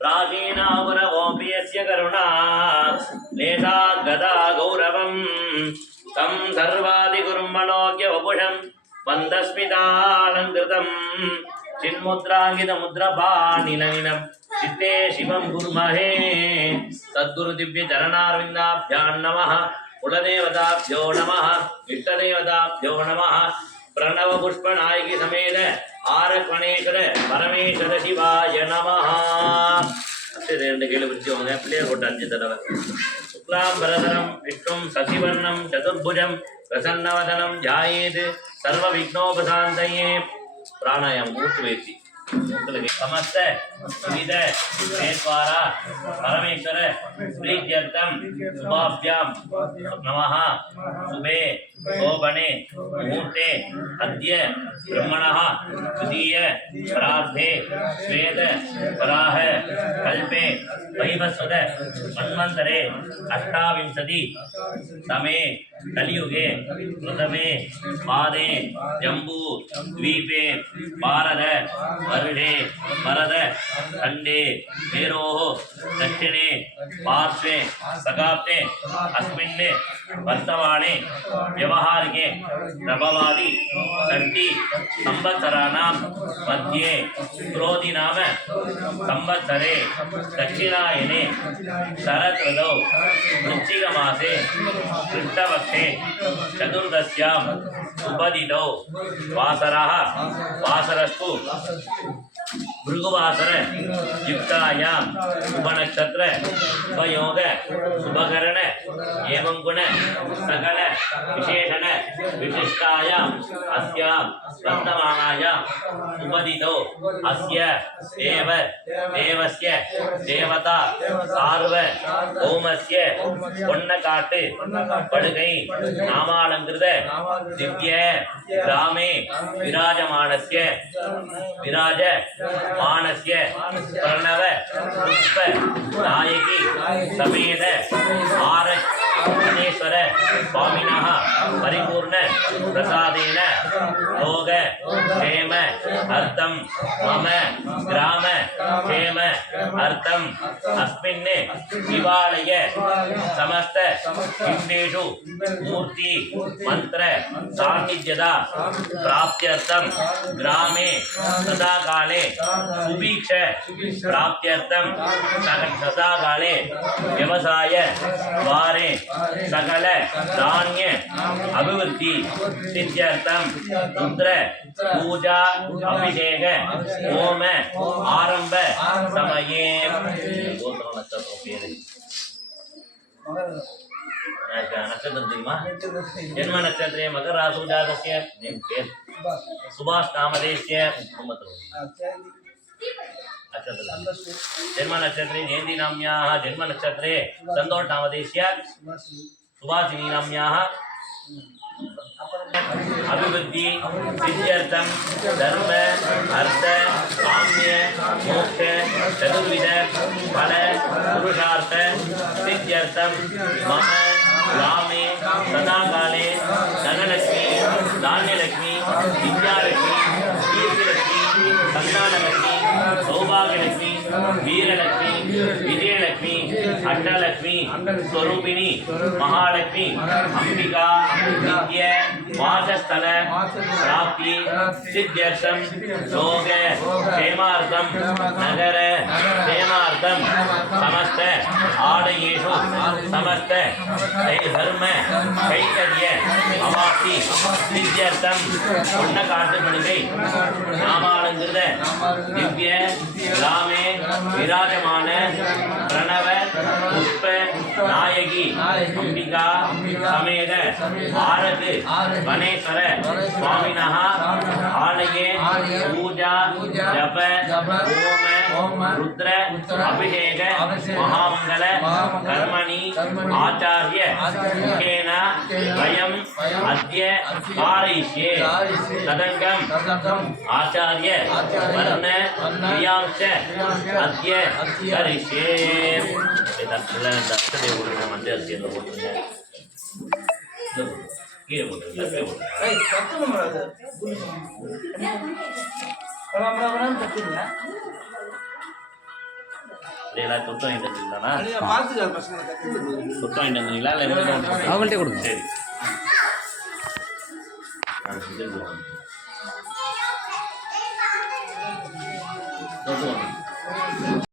प्राचीनागुरवों प्रियस्य करुणा लेशा गदा गौरवम् तं सर्वादिगुरुं मनोज्ञवपुषं वन्दस्मितालङ्कृतं चिन्मुद्राङ्गितमुद्रपाणिनमिनं चित्ते शिवं कुर्महे सद्गुरुदिव्यचरणार्विन्दाभ्यां नमः कुलदेवताभ्यो नमः इष्टदेवताभ्यो नमः प्रणवपुष्पनायकि समेत आरपणेश्वर परमेश्वर शिवा கீழே பிடிச்சவங்க பிள்ளையர் போட்டு அஞ்சு தடவை. சுக்லாம்பரதனம் விஷ்ணும் சசிவர்ணம் சதுர்புஜம் பிரசன்னவதனம் ஜாயேது சர்வ விக்னோபசாந்தயே. பிராணாயம் மூச்சு பயிற்சி. समस्त सुविध नेत्वारा परमेश्वर प्रीत्यर्थम शुभाभ्याम नमः सुबे गोबने मूर्ते अद्य, ब्रह्मण तृतीय पराधे स्वेद पराह कलियुगे, प्रथमे, पादे, जम्बू, द्वीपे, पारद வருணே பரத அண்டே மேரோ தட்சிணே பார்श्वे சகாப்தே அஸ்மின்னே வர்த்தமானே விவகாரிகே பிரபவாதி சண்டி சம்பத்சராணாம் மத்தியே குரோதி நாம சம்பத்சரே தட்சிணாயனே சரத்ரதௌ விருச்சிகமாசே கிருஷ்ணபக்தே சதுர்தஸ்யாம் సుబదిదౌ వాసర. వాసరస్తు. भृगुवासर युक्तायाम् उपनक्षत्र उपयोग शुभकरण एवं गुण सकल विशेषण विशिष्टायाम् अस्याम् वर्तमानायाम् उपदितौ अस्य देव देवस्य देवता सार्व भौमस्य பொன்னக்காட்டு படுகை நாமாலங்கிருத திவ்ய கிராமே விராஜமானஸ்ய விராஜ மானசிய பிரணவ புஷ்ப நாயகி சமேத ஆரக் गणेश्वर स्वामिनः, परिपूर्ण, प्रसादेन लोक क्षेम अर्थं मम, ग्राम, क्षेम, अर्थम्, अस्मिन् समस्त बिम्बेषु मूर्ति मन्त्र सान्निध्यता प्राप्त्यर्थं ग्रामे तथा काले सुभीक्ष प्राप्त्यर्थं तथा काले व्यवसाय, द्वारे சகல தானிய அபிவிருத்தி சித்தியர்த்தம் ருத்ர பூஜா அபிஷேக ஹோம ஆரம்ப சமயே. நட்சத்திரம் பேரு நட்சத்திரம் தெரியுமா? ஜென்ம நட்சத்திரே மகரா சூஜாதசிய பேர் சுபாஷ் காமதேசிய जन्म नक्षत्रे। जयंती नाम जन्मनक्षत्रे जयन्तीनाम्याः, जन्मनक्षत्रे सुभाषिनी नाम अभिवृद्धि सिद्ध्यर्थं धर्म, अर्थ, काम्य, मोक्ष, चतुर्विध, फल, पुरुषार्थ, सिद्ध्यर्थ, मम रामे सदा काले धनलक्ष्मी, धान्यलक्ष्मी, विद्यालक्ष्मी சந்தானலட்சுமி சௌபாகியலட்சுமி வீரலட்சுமி விஜயலட்சுமி அட்டலட்சுமி ஸ்வரூபிணி மகாலட்சுமி அம்பிகா வித்ய வாசஸ்தல பிராப்தி சித்தியர்த்தம் சோக சேமார்த்தம் நகர சேமார்த்தம் சமஸ்த ஆடையேஷு சமஸ்த தை தர்ம கைத்த சக்தி நித்தியர்த்தம் ஒன்ன காட்டுப்படுகை நாமாலங்கிருத திவ்ய ராமே விராஜமான பிரணவ புஷ்ப நாயகி அம்பிகா சமேத ஆரது வனேஸ்வர சுவாமினா ஆலயே பூஜா ஜப ஓம ருத்ர அபிஷேக மகாமங்கல கர்மணி ஆச்சாரிய முகேன வயம் அத்ய காரயிஷ்யே ததங்கம் ஆச்சாரிய வர்ண கிரியாம்ச அத்ய கரிஷ்யே இதற்குள்ள இந்த மஞ்சள் அரிசி அதில் போட்டுருங்க. கீழே போட்டுருங்க இல்லைங்களா தொட்டு வாங்கிட்டு கற்றுட்டு தொட்டு வாங்கிட்டு வந்தீங்களா? இல்லை அவங்கள்ட்டே கொடுங்க. சரி.